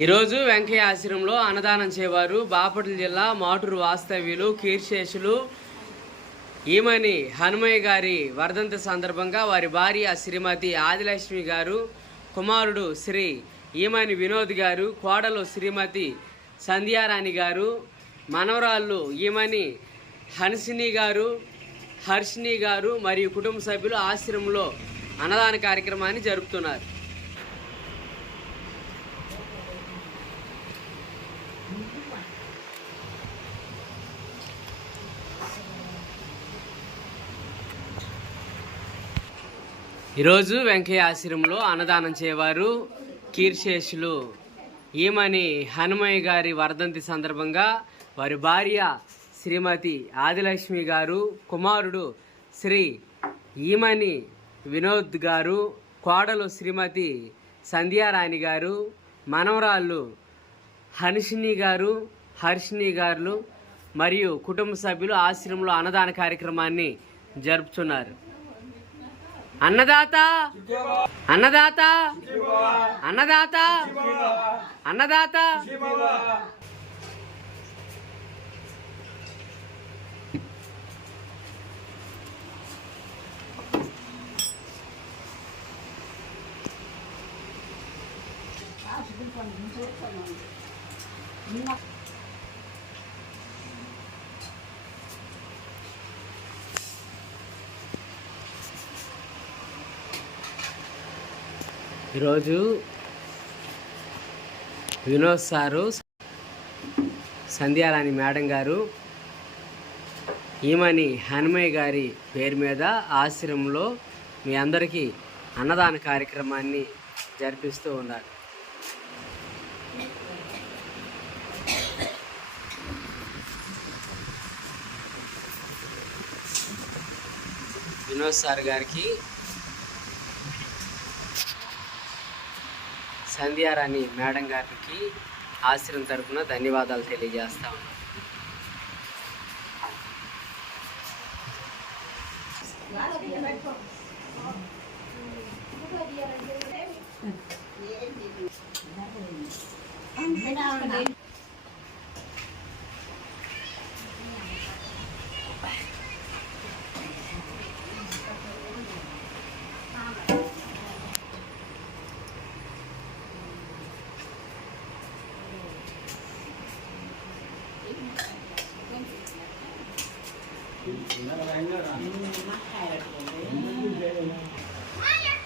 ఈరోజు వెంకయ్య ఆశ్రమంలో అన్నదానం చేయవారు బాపట్ల జిల్లా మాటూరు వాస్తవ్యులు కీర్శేషులు ఈమని హనుమయ్య గారి వర్ధంతి సందర్భంగా వారి భార్య శ్రీమతి ఆదిలక్ష్మి గారు కుమారుడు శ్రీ ఈమని వినోద్ గారు కోడలు శ్రీమతి సంధ్యారాణి గారు మనవరాళ్ళు ఈమని హన్సిని గారు హర్షిని గారు మరియు కుటుంబ సభ్యులు ఆశ్రమంలో అన్నదాన కార్యక్రమాన్ని జరుపుతున్నారు. ఈరోజు వెంకయ్య ఆశ్రమంలో అన్నదానం చేయవారు కీర్శేషులు. ఈమని హనుమయ్య గారి వర్ధంతి సందర్భంగా వారి భార్య శ్రీమతి ఆదిలక్ష్మి గారు కుమారుడు శ్రీ ఈమని వినోద్ గారు కోడలు శ్రీమతి సంధ్యారాణి గారు మనవరాళ్ళు హన్షిని గారు హర్షిని గారు మరియు కుటుంబ సభ్యులు ఆశ్రమంలో అన్నదాన కార్యక్రమాన్ని జరుపుతున్నారు. అన్నదాత అన్నదాత అన్నదాత అన్నదాత ఈరోజు వినోద్ సారు సంధ్యారాణి మేడం గారు ఈమని హనుమయ్య గారి పేరు మీద ఆశ్రమంలో మీ అందరికీ అన్నదాన కార్యక్రమాన్ని జరిపిస్తూ ఉన్నారు. వినోద్ సార్ గారికి సంధ్యారాణి మేడం గారికి ఆశ్రయం తరఫున ధన్యవాదాలు తెలియజేస్తా ఉన్నాం. Hãy subscribe cho kênh Ghiền Mì Gõ